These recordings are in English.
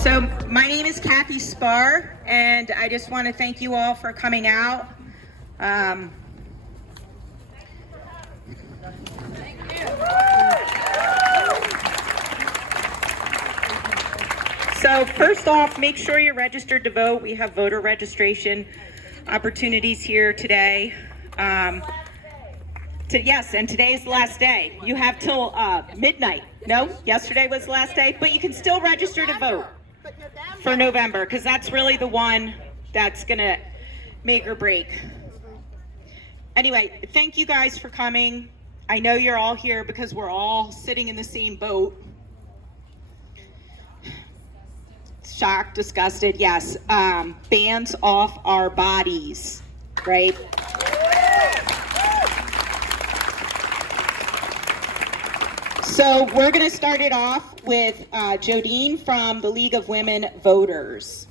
So my name is Kathy Spar, and I just want to thank you all for coming out. So first off, make sure you're registered to vote. We have voter registration opportunities here today. Yes, and today's the last day. You have till midnight. No, yesterday was the last day, but you can still register to vote for November, because that's really the one that's gonna make or break. Anyway, thank you guys for coming. I know you're all here because we're all sitting in the same boat. Shocked, disgusted, yes. Bands off our bodies, right? So we're going to start it off with Jodine from the League of Women Voters.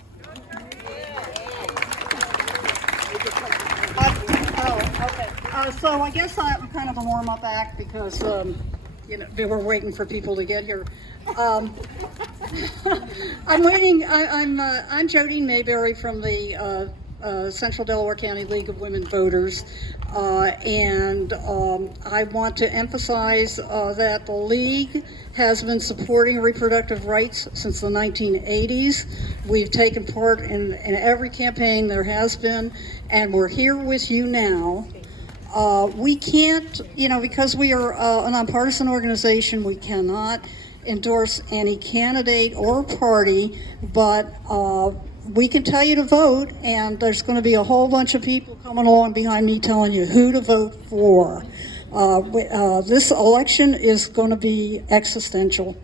So I guess I'm kind of a warm-up act because they were waiting for people to get here. I'm waiting. I'm Jodine Mayberry from the Central Delaware County League of Women Voters, and I want to emphasize that the League has been supporting reproductive rights since the 1980s. We've taken part in every campaign there has been, and we're here with you now. We can't, because we are a nonpartisan organization, we cannot endorse any candidate or party, but we can tell you to vote, and there's going to be a whole bunch of people coming along behind me telling you who to vote for. This election is going to be existential.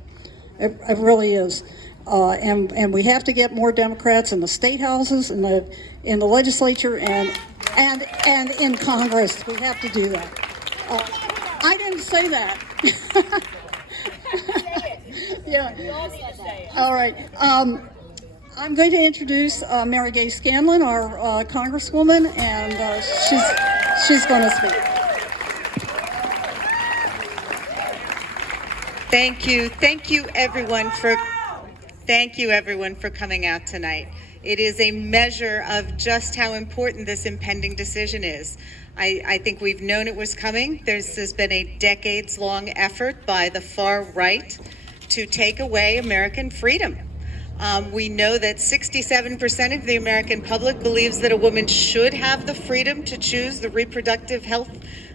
It really is. And we have to get more Democrats in the state houses, in the legislature, and in Congress. We have to do that. I didn't say that. Yeah. All right. I'm going to introduce Mary Gay Scanlon, our Congresswoman, and she's going to speak. Thank you everyone for coming out tonight. It is a measure of just how important this impending decision is. I think we've known it was coming. There's been a decades-long effort by the far right to take away American freedom. We know that 67% of the American public believes that a woman should have the freedom to choose the reproductive health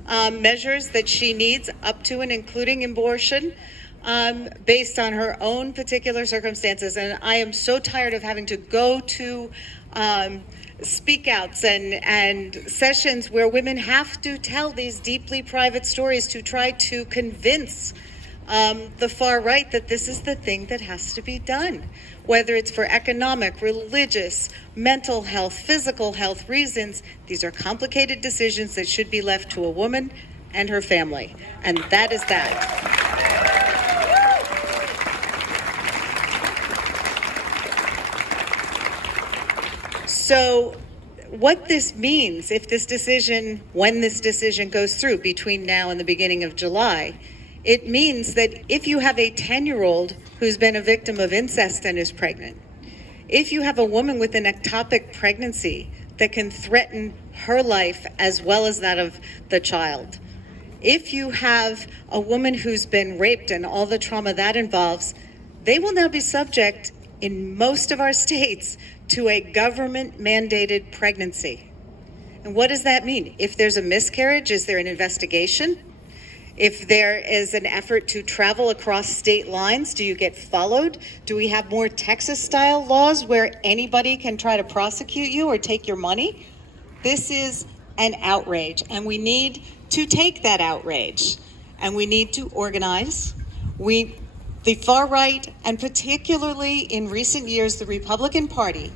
measures that she needs, up to and including abortion, based on her own particular circumstances. And I am so tired of having to go to speak outs and sessions where women have to tell these deeply private stories to try to convince the far right that this is the thing that has to be done, whether it's for economic, religious, mental health, physical health reasons. These are complicated decisions that should be left to a woman and her family, and that is that. So what this means, when this decision goes through between now and the beginning of July, it means that if you have a 10-year-old who's been a victim of incest and is pregnant, if you have a woman with an ectopic pregnancy that can threaten her life as well as that of the child, if you have a woman who's been raped and all the trauma that involves, they will now be subject in most of our states to a government-mandated pregnancy. And what does that mean? If there's a miscarriage, is there an investigation? If there is an effort to travel across state lines, do you get followed? Do we have more Texas-style laws where anybody can try to prosecute you or take your money? This is an outrage, and we need to take that outrage, and we need to organize. The far right, and particularly in recent years, the Republican Party,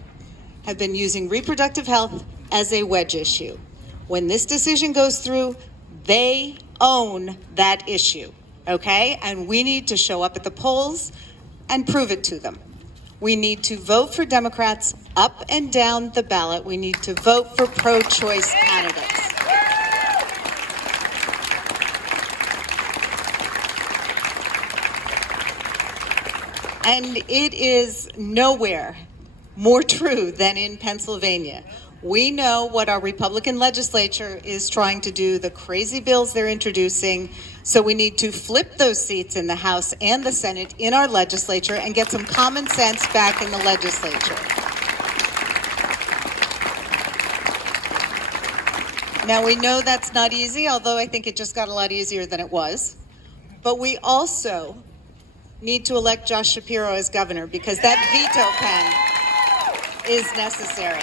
have been using reproductive health as a wedge issue. When this decision goes through, they own that issue, okay? And we need to show up at the polls and prove it to them. We need to vote for Democrats up and down the ballot. We need to vote for pro-choice candidates. And it is nowhere more true than in Pennsylvania. We know what our Republican legislature is trying to do, the crazy bills they're introducing. So we need to flip those seats in the House and the Senate in our legislature and get some common sense back in the legislature. Now we know that's not easy, although I think it just got a lot easier than it was. But we also need to elect Josh Shapiro as governor because that veto pen is necessary.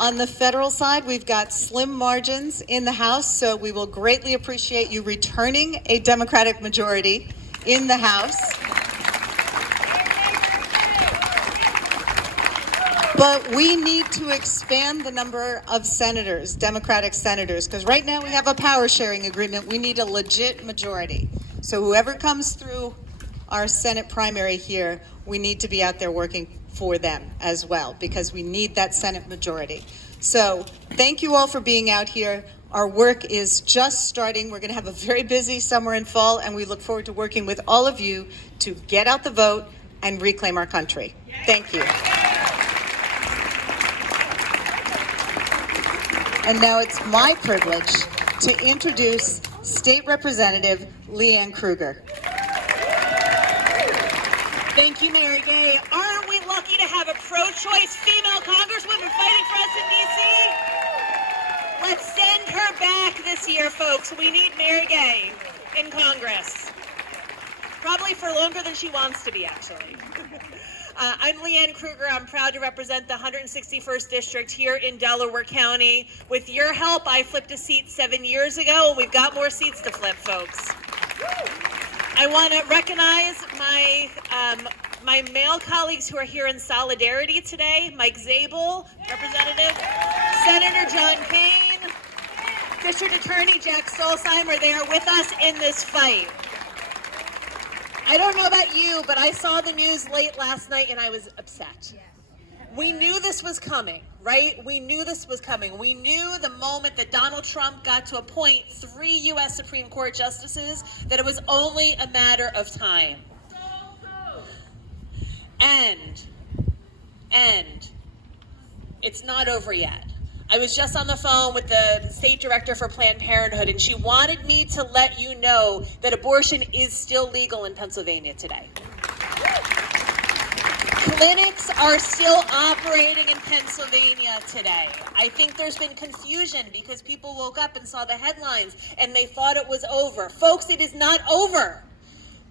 On the federal side, we've got slim margins in the House, so we will greatly appreciate you returning a Democratic majority in the House. But we need to expand the number of senators, Democratic senators, because right now we have a power sharing agreement. We need a legit majority. So whoever comes through our Senate primary here, we need to be out there working for them as well, because we need that Senate majority. So thank you all for being out here. Our work is just starting. We're going to have a very busy summer and fall, and we look forward to working with all of you to get out the vote and reclaim our country. Thank you. And now it's my privilege to introduce State Representative Leanne Kruger. Thank you, Mary Gay. Aren't we lucky to have a pro-choice female congresswoman fighting for us in D.C.? Let's send her back this year, folks. We need Mary Gay in Congress. Probably for longer than she wants to be, actually. I'm Leanne Kruger. I'm proud to represent the 161st District here in Delaware County. With your help, I flipped a seat 7 years ago, and we've got more seats to flip, folks. I want to recognize my male colleagues who are here in solidarity today. Mike Zabel, Representative, Senator John Payne, District Attorney Jack Stolzheimer. They are with us in this fight. I don't know about you, but I saw the news late last night and I was upset. We knew this was coming, right? We knew this was coming. We knew the moment that Donald Trump got to appoint 3 U.S. Supreme Court justices that it was only a matter of time. And it's not over yet. I was just on the phone with the state director for Planned Parenthood, and she wanted me to let you know that abortion is still legal in Pennsylvania today. Clinics are still operating in Pennsylvania today. I think there's been confusion because people woke up and saw the headlines and they thought it was over. Folks, it is not over.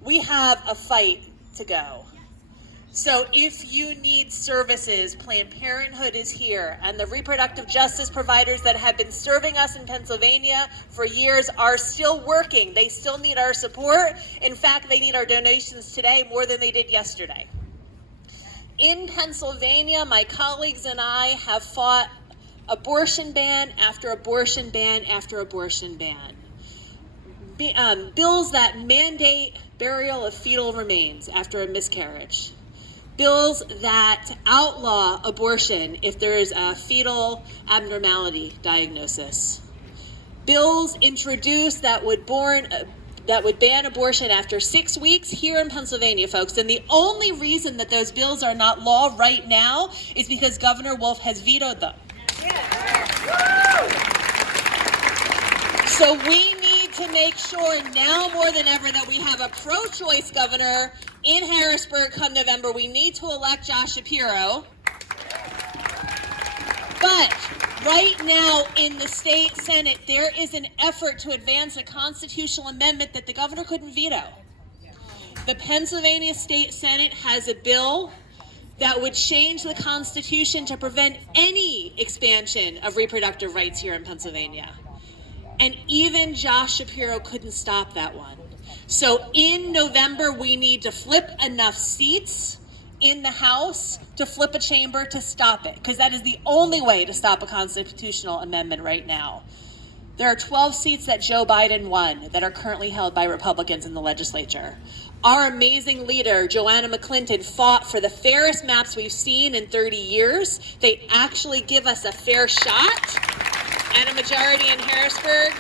We have a fight to go. So if you need services, Planned Parenthood is here, and the reproductive justice providers that have been serving us in Pennsylvania for years are still working. They still need our support. In fact, they need our donations today more than they did yesterday. In Pennsylvania, my colleagues and I have fought abortion ban after abortion ban after abortion ban. Bills that mandate burial of fetal remains after a miscarriage. Bills that outlaw abortion if there is a fetal abnormality diagnosis. Bills introduced that would ban abortion after 6 weeks here in Pennsylvania, folks. And the only reason that those bills are not law right now is because Governor Wolf has vetoed them. So we need to make sure now more than ever that we have a pro-choice governor in Harrisburg come November. We need to elect Josh Shapiro. But right now in the state Senate, there is an effort to advance a constitutional amendment that the governor couldn't veto. The Pennsylvania State Senate has a bill that would change the Constitution to prevent any expansion of reproductive rights here in Pennsylvania. And even Josh Shapiro couldn't stop that one. So in November, we need to flip enough seats in the House to flip a chamber to stop it, because that is the only way to stop a constitutional amendment right now. There are 12 seats that Joe Biden won that are currently held by Republicans in the legislature. Our amazing leader, Joanna McClinton, fought for the fairest maps we've seen in 30 years. They actually give us a fair shot and a majority in Harrisburg.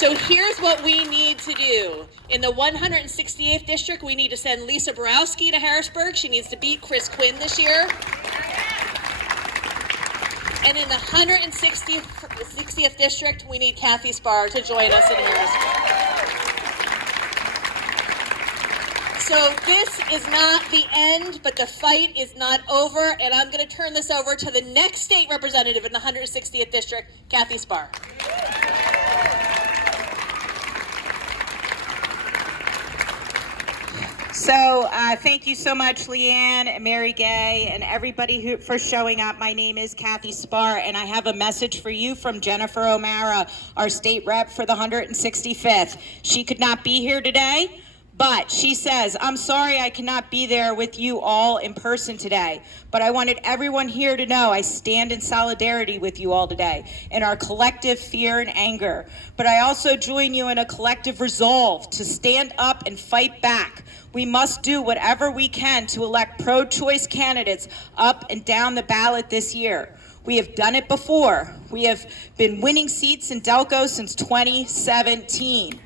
So here's what we need to do. In the 168th district, we need to send Lisa Borowski to Harrisburg. She needs to beat Chris Quinn this year. And in the 160th district, we need Kathy Spar to join us in Harrisburg. So this is not the end, but the fight is not over, and I'm going to turn this over to the next state representative in the 160th district, Kathy Spar. So thank you so much, Leanne and Mary Gay and everybody for showing up. My name is Kathy Spar, and I have a message for you from Jennifer O'Mara, our state rep for the 165th. She could not be here today, but she says, I'm sorry I cannot be there with you all in person today, but I wanted everyone here to know I stand in solidarity with you all today in our collective fear and anger. But I also join you in a collective resolve to stand up and fight back. We must do whatever we can to elect pro-choice candidates up and down the ballot this year. We have done it before. We have been winning seats in Delco since 2017.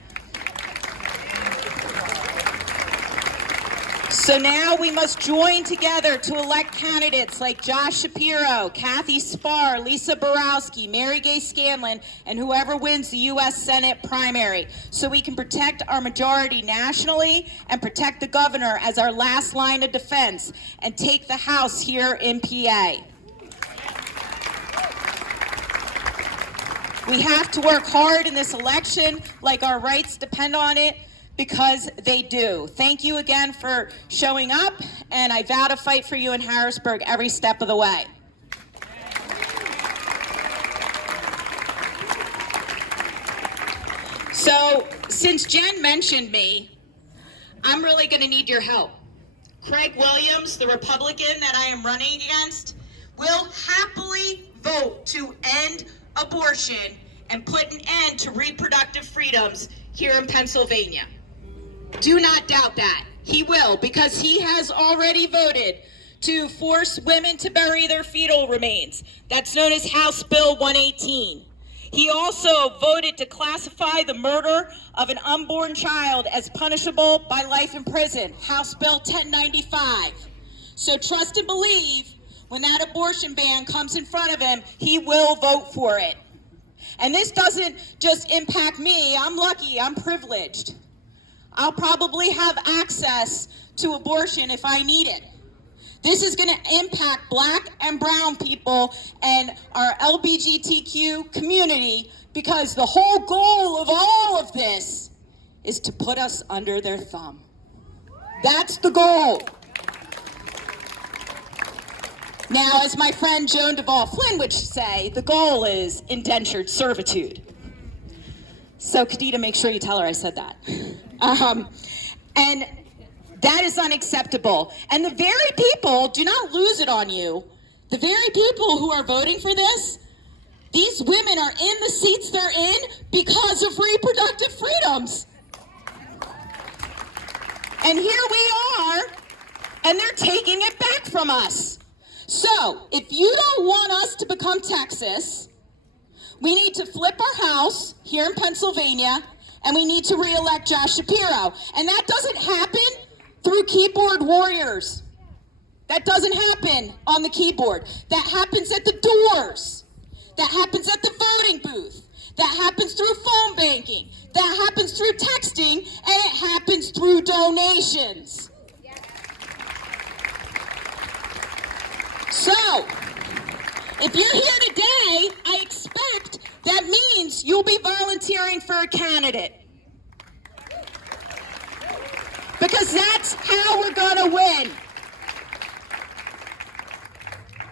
So now we must join together to elect candidates like Josh Shapiro, Kathy Spar, Lisa Borowski, Mary Gay Scanlon, and whoever wins the U.S. Senate primary, so we can protect our majority nationally and protect the governor as our last line of defense and take the House here in PA. We have to work hard in this election like our rights depend on it, because they do. Thank you again for showing up, and I vow to fight for you in Harrisburg every step of the way. So, since Jen mentioned me, I'm really going to need your help. Craig Williams, the Republican that I am running against, will happily vote to end abortion and put an end to reproductive freedoms here in Pennsylvania. Do not doubt that. He will, because he has already voted to force women to bury their fetal remains. That's known as House Bill 118. He also voted to classify the murder of an unborn child as punishable by life in prison, House Bill 1095. So trust and believe, when that abortion ban comes in front of him, he will vote for it. And this doesn't just impact me. I'm lucky, I'm privileged. I'll probably have access to abortion if I need it. This is going to impact Black and brown people and our LGBTQ community, because the whole goal of all of this is to put us under their thumb. That's the goal. Now, as my friend Joan Duvall Flynn would say, the goal is indentured servitude. So, Kadita, make sure you tell her I said that. And that is unacceptable. And the very people, do not lose it on you, the very people who are voting for this, these women are in the seats they're in because of reproductive freedoms. And here we are, and they're taking it back from us. So, if you don't want us to become Texas, we need to flip our House here in Pennsylvania, and we need to re-elect Josh Shapiro. And that doesn't happen through keyboard warriors. That doesn't happen on the keyboard. That happens at the doors. That happens at the voting booth. That happens through phone banking. That happens through texting, and it happens through donations. So, if you're here today, I expect that means you'll be volunteering for a candidate. Because that's how we're going to win.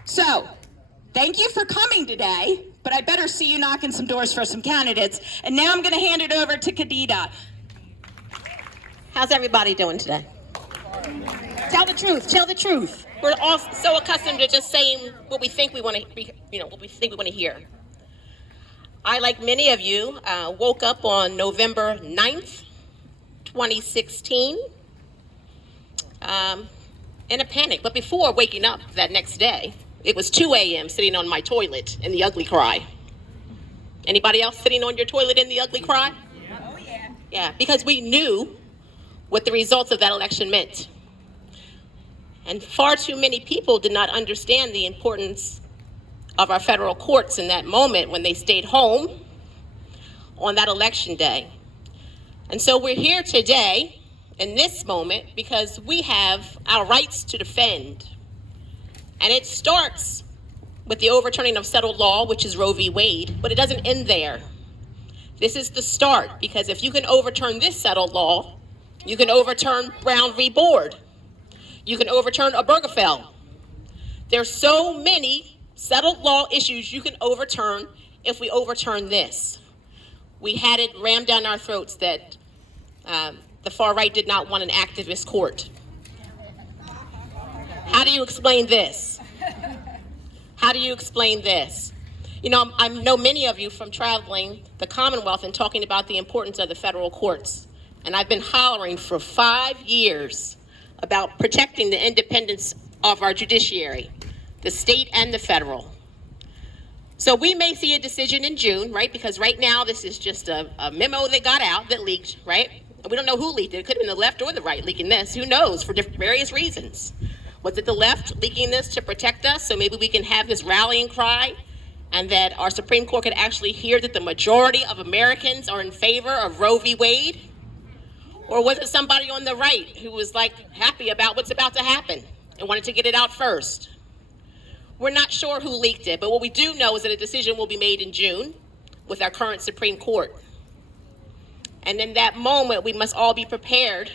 So, thank you for coming today, but I better see you knocking some doors for some candidates. And now I'm going to hand it over to Kadita. How's everybody doing today? Tell the truth. Tell the truth. We're all so accustomed to just saying what we think we want to, what we think we want to hear. I, like many of you, woke up on November 9th, 2016, in a panic. But before waking up that next day, it was 2 a.m. sitting on my toilet in the ugly cry. Anybody else sitting on your toilet in the ugly cry? Yeah, because we knew what the results of that election meant. And far too many people did not understand the importance of our federal courts in that moment when they stayed home on that election day. And so we're here today in this moment because we have our rights to defend. And it starts with the overturning of settled law, which is Roe v. Wade, but it doesn't end there. This is the start, because if you can overturn this settled law, you can overturn Brown v. Board. You can overturn Obergefell. There's so many settled law issues you can overturn if we overturn this. We had it rammed down our throats that the far right did not want an activist court. How do you explain this? How do you explain this? You know, I know many of you from traveling the Commonwealth and talking about the importance of the federal courts. And I've been hollering for 5 years about protecting the independence of our judiciary, the state and the federal. So we may see a decision in June, right? Because right now this is just a memo that got out that leaked, right? And we don't know who leaked it. It could have been the left or the right leaking this. Who knows, for various reasons. Was it the left leaking this to protect us so maybe we can have this rallying cry and that our Supreme Court could actually hear that the majority of Americans are in favor of Roe v. Wade? Or was it somebody on the right who was like happy about what's about to happen and wanted to get it out first? We're not sure who leaked it, but what we do know is that a decision will be made in June with our current Supreme Court. And in that moment, we must all be prepared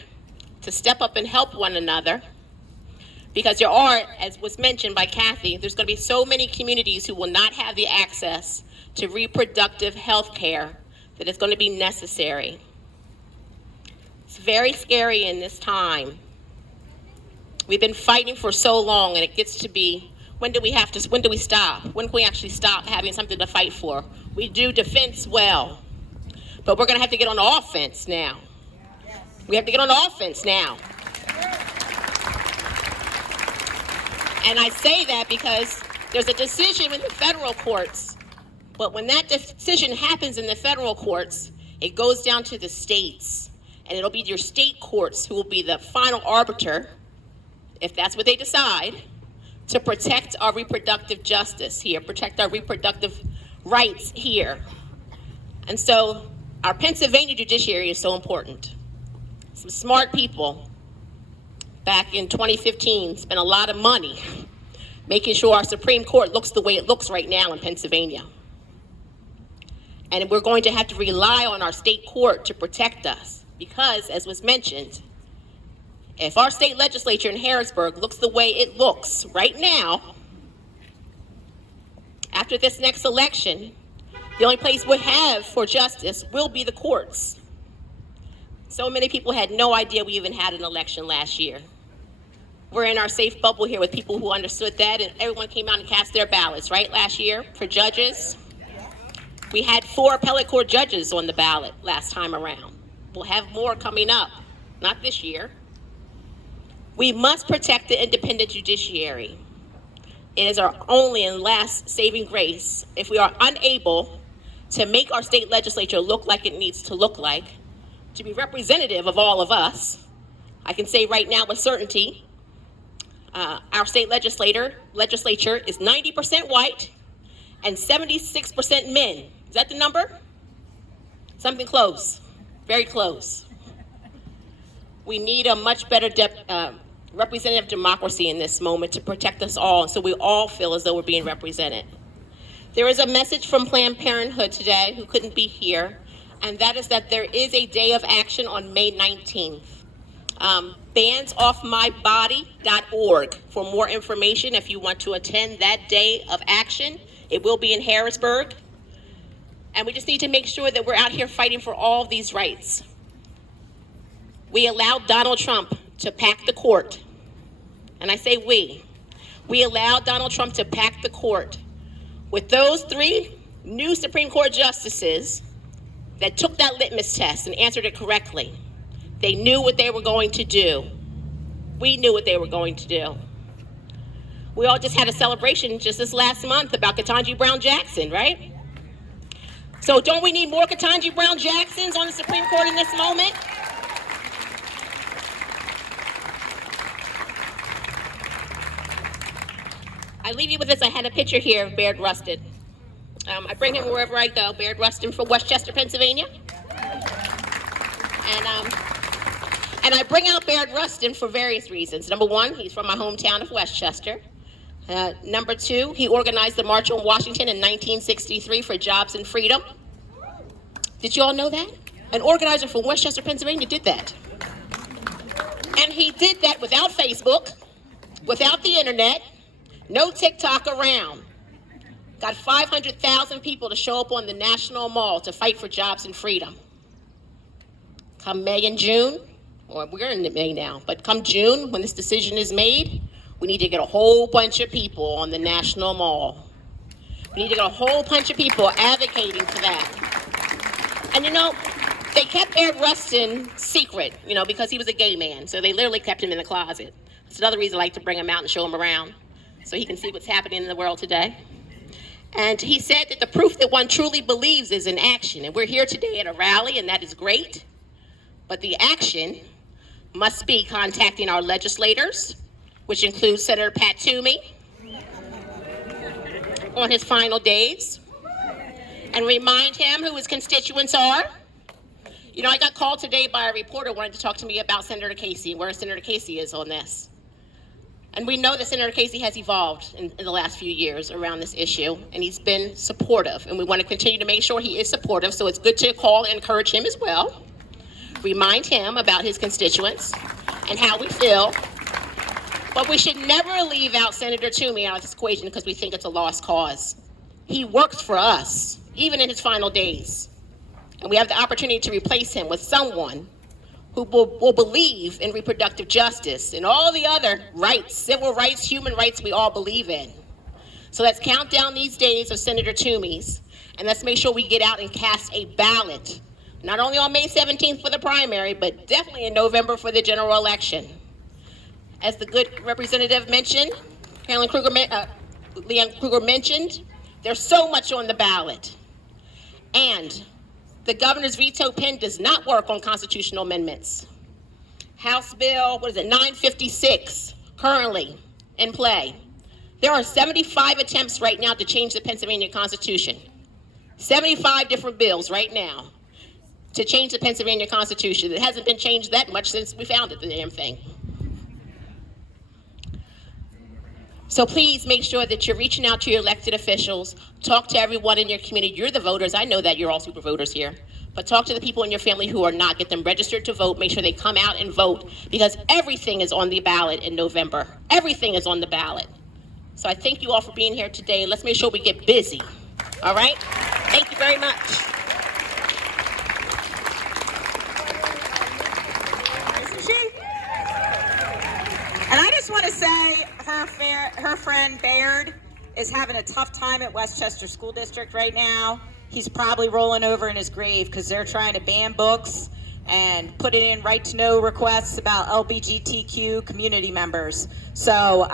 to step up and help one another, because there are, as was mentioned by Kathy, there's going to be so many communities who will not have the access to reproductive health care that is going to be necessary. It's very scary in this time. We've been fighting for so long, and it gets to be, when do we stop? When can we actually stop having something to fight for? We do defense well, but we're going to have to get on offense now. We have to get on offense now. And I say that because there's a decision in the federal courts, but when that decision happens in the federal courts, it goes down to the states, and it'll be your state courts who will be the final arbiter, if that's what they decide, to protect our reproductive justice here, protect our reproductive rights here. And so our Pennsylvania judiciary is so important. Some smart people back in 2015 spent a lot of money making sure our Supreme Court looks the way it looks right now in Pennsylvania. And we're going to have to rely on our state court to protect us, because, as was mentioned, if our state legislature in Harrisburg looks the way it looks right now, after this next election, the only place we have for justice will be the courts. So many people had no idea we even had an election last year. We're in our safe bubble here with people who understood that, and everyone came out and cast their ballots, right, last year for judges. We had 4 appellate court judges on the ballot last time around. We'll have more coming up, not this year. We must protect the independent judiciary. It is our only and last saving grace if we are unable to make our state legislature look like it needs to look like, to be representative of all of us. I can say right now with certainty, our state legislature is 90% white and 76% men. Is that the number? Something close, very close. We need a much better representative democracy in this moment to protect us all, so we all feel as though we're being represented. There is a message from Planned Parenthood today, who couldn't be here, and that is that there is a day of action on May 19th. Bandsoffmybody.org for more information if you want to attend that day of action. It will be in Harrisburg. And we just need to make sure that we're out here fighting for all of these rights. We allowed Donald Trump to pack the court. And I say we. We allowed Donald Trump to pack the court with those 3 new Supreme Court justices that took that litmus test and answered it correctly. They knew what they were going to do. We knew what they were going to do. We all just had a celebration just this last month about Ketanji Brown Jackson, right? So don't we need more Ketanji Brown Jacksons on the Supreme Court in this moment? I leave you with this. I had a picture here of Baird Rustin. I bring him wherever I go. Baird Rustin from Westchester, Pennsylvania. And I bring out Baird Rustin for various reasons. Number one, he's from my hometown of Westchester. Number two, he organized the March on Washington in 1963 for jobs and freedom. Did you all know that? An organizer from Westchester, Pennsylvania did that. And he did that without Facebook, without the internet, no TikTok around. Got 500,000 people to show up on the National Mall to fight for jobs and freedom. Come May and June, or we're in May now, but come June, when this decision is made, we need to get a whole bunch of people on the National Mall. We need to get a whole bunch of people advocating for that. And you know, they kept Baird Rustin secret, you know, because he was a gay man. So they literally kept him in the closet. That's another reason I like to bring him out and show him around so he can see what's happening in the world today. And he said that the proof that one truly believes is in action. And we're here today at a rally, and that is great. But the action must be contacting our legislators, which includes Senator Pat Toomey on his final days, and remind him who his constituents are. You know, I got called today by a reporter wanting to talk to me about Senator Casey and where Senator Casey is on this. And we know that Senator Casey has evolved in the last few years around this issue, and he's been supportive, and we want to continue to make sure he is supportive, so it's good to call and encourage him as well. Remind him about his constituents and how we feel. But we should never leave out Senator Toomey out of this equation because we think it's a lost cause. He works for us, even in his final days. And we have the opportunity to replace him with someone who will believe in reproductive justice and all the other rights, civil rights, human rights we all believe in. So let's count down these days of Senator Toomey's, and let's make sure we get out and cast a ballot, not only on May 17th for the primary, but definitely in November for the general election. As the good representative mentioned, Leanne Kruger mentioned, there's so much on the ballot. And the governor's veto pen does not work on constitutional amendments. House Bill, 956, currently in play. There are 75 attempts right now to change the Pennsylvania Constitution. 75 different bills right now to change the Pennsylvania Constitution. It hasn't been changed that much since we founded the damn thing. So please make sure that you're reaching out to your elected officials, talk to everyone in your community. You're the voters. I know that you're all super voters here. But talk to the people in your family who are not. Get them registered to vote. Make sure they come out and vote because everything is on the ballot in November. Everything is on the ballot. So I thank you all for being here today. Let's make sure we get busy. All right? Thank you very much. Isn't she? And I just want to say her friend Baird is having a tough time at Westchester School District right now. He's probably rolling over in his grave because they're trying to ban books and put in right-to-know requests about LGBTQ community members. So,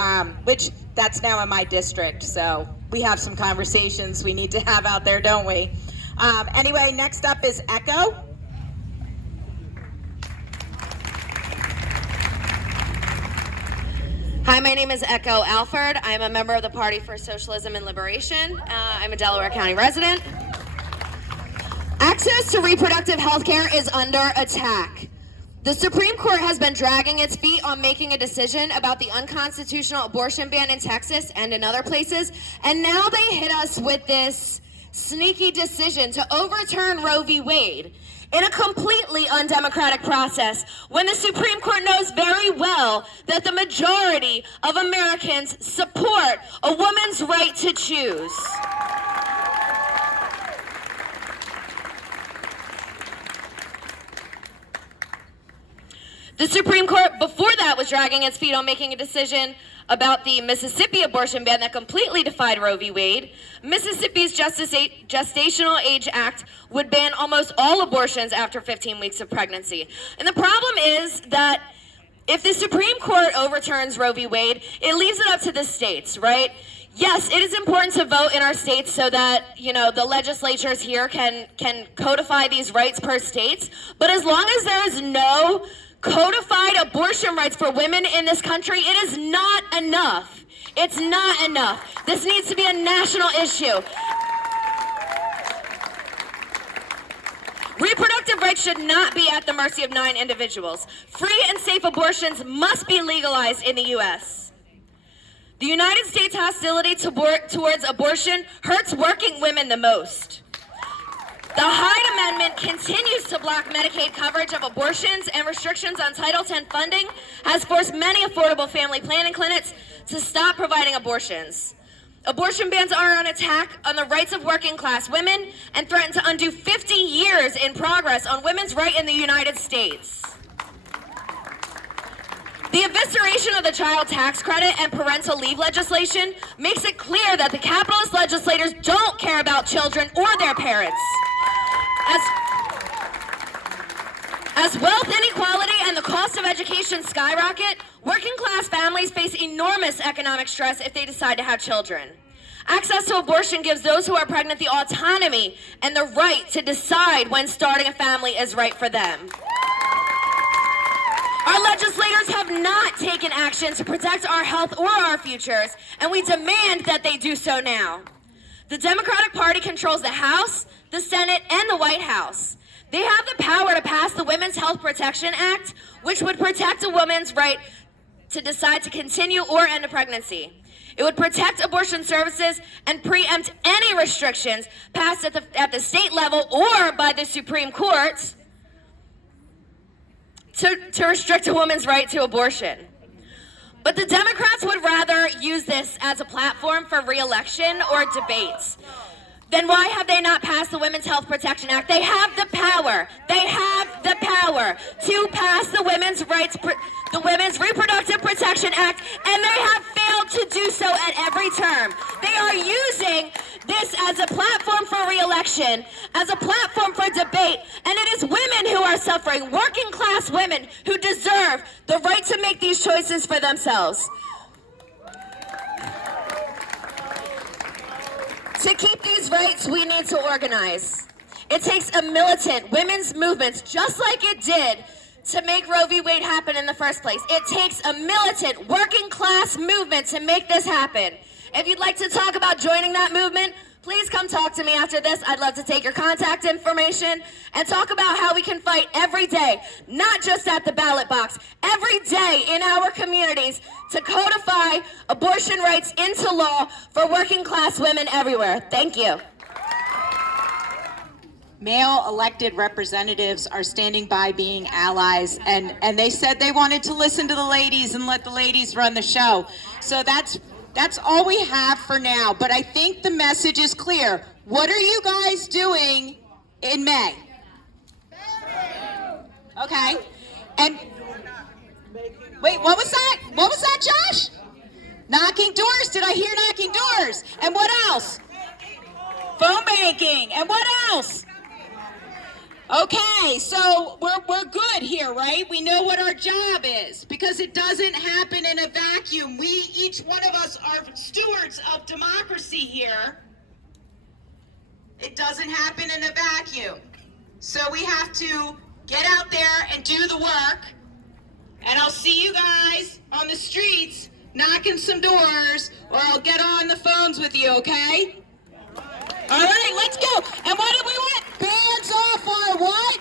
which that's now in my district. So we have some conversations we need to have out there, don't we? Anyway, next up is Echo. Hi, my name is Echo Alford. I'm a member of the Party for Socialism and Liberation. I'm a Delaware County resident. Access to reproductive health care is under attack. The Supreme Court has been dragging its feet on making a decision about the unconstitutional abortion ban in Texas and in other places, and now they hit us with this sneaky decision to overturn Roe v. Wade in a completely undemocratic process when the Supreme Court knows very well that the majority of Americans support a woman's right to choose. The Supreme Court, before that, was dragging its feet on making a decision about the Mississippi abortion ban that completely defied Roe v. Wade. Mississippi's Gestational Age Act would ban almost all abortions after 15 weeks of pregnancy. And the problem is that if the Supreme Court overturns Roe v. Wade, it leaves it up to the states, right? Yes, it is important to vote in our states so that, the legislatures here can codify these rights per states. But as long as there is no codified abortion rights for women in this country, it is not enough. It's not enough. This needs to be a national issue. Reproductive rights should not be at the mercy of 9 individuals. Free and safe abortions must be legalized in the U.S. The United States' hostility towards abortion hurts working women the most. The Hyde Amendment continues to block Medicaid coverage of abortions, and restrictions on Title X funding has forced many affordable family planning clinics to stop providing abortions. Abortion bans are an attack on the rights of working class women and threaten to undo 50 years in progress on women's right in the United States. The evisceration of the child tax credit and parental leave legislation makes it clear that the capitalist legislators don't care about children or their parents. As wealth inequality and the cost of education skyrocket, working class families face enormous economic stress if they decide to have children. Access to abortion gives those who are pregnant the autonomy and the right to decide when starting a family is right for them. Our legislators have not taken action to protect our health or our futures, and we demand that they do so now. The Democratic Party controls the House, the Senate, and the White House. They have the power to pass the Women's Health Protection Act, which would protect a woman's right to decide to continue or end a pregnancy. It would protect abortion services and preempt any restrictions passed at the state level or by the Supreme Court to restrict a woman's right to abortion. But the Democrats would rather use this as a platform for re-election or debates. Then why have they not passed the Women's Health Protection Act? They have the power. They have the power to pass the Women's Reproductive Protection Act, and they have failed to do so at every term. They are using this as a platform for re-election, as a platform for debate, and it is women who are suffering, working class women who deserve the right to make these choices for themselves. To keep these rights, we need to organize. It takes a militant women's movement, just like it did to make Roe v. Wade happen in the first place. It takes a militant working class movement to make this happen. If you'd like to talk about joining that movement, please come talk to me after this. I'd love to take your contact information and talk about how we can fight every day, not just at the ballot box, every day in our communities to codify abortion rights into law for working class women everywhere. Thank you. Male elected representatives are standing by being allies, and they said they wanted to listen to the ladies and let the ladies run the show. So that's all we have for now, but I think the message is clear. What are you guys doing in May? Okay, and wait, what was that? What was that, Josh? Knocking doors, did I hear knocking doors? And what else? Phone banking, and what else? Okay, so we're good here, right? We know what our job is, because it doesn't happen in a vacuum. Each one of us are stewards of democracy here. It doesn't happen in a vacuum. So we have to get out there and do the work. And I'll see you guys on the streets knocking some doors, or I'll get on the phones with you, okay? All right, let's go. And what do we want? Bands off our what?